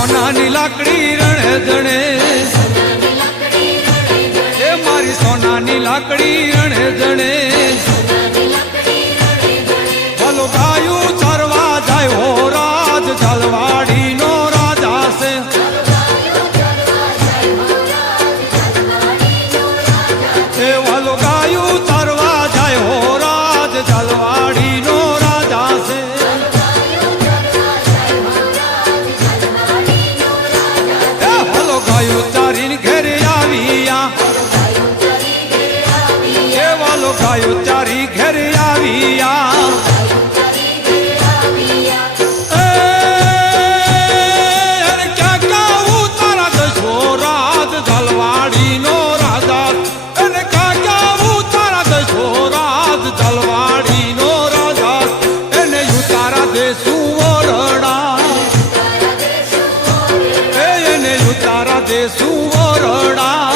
સોનાની લાકડી રણે જણે, એ મારી સોનાની લાકડી રણે જણે. ભલો ગાયું ચરવા જાય હો રાજ જલવાડી નો રાજા છે. એ ભલો ગાયું ચરવા જાય હો રાજ જલવાડી નો રાજા છે. એ ભલો ગાયું ચારીને ઘેરે આવ્યા, એ વાલો ગાયું ચારી ઘેરે આવ્યા. સુવરડા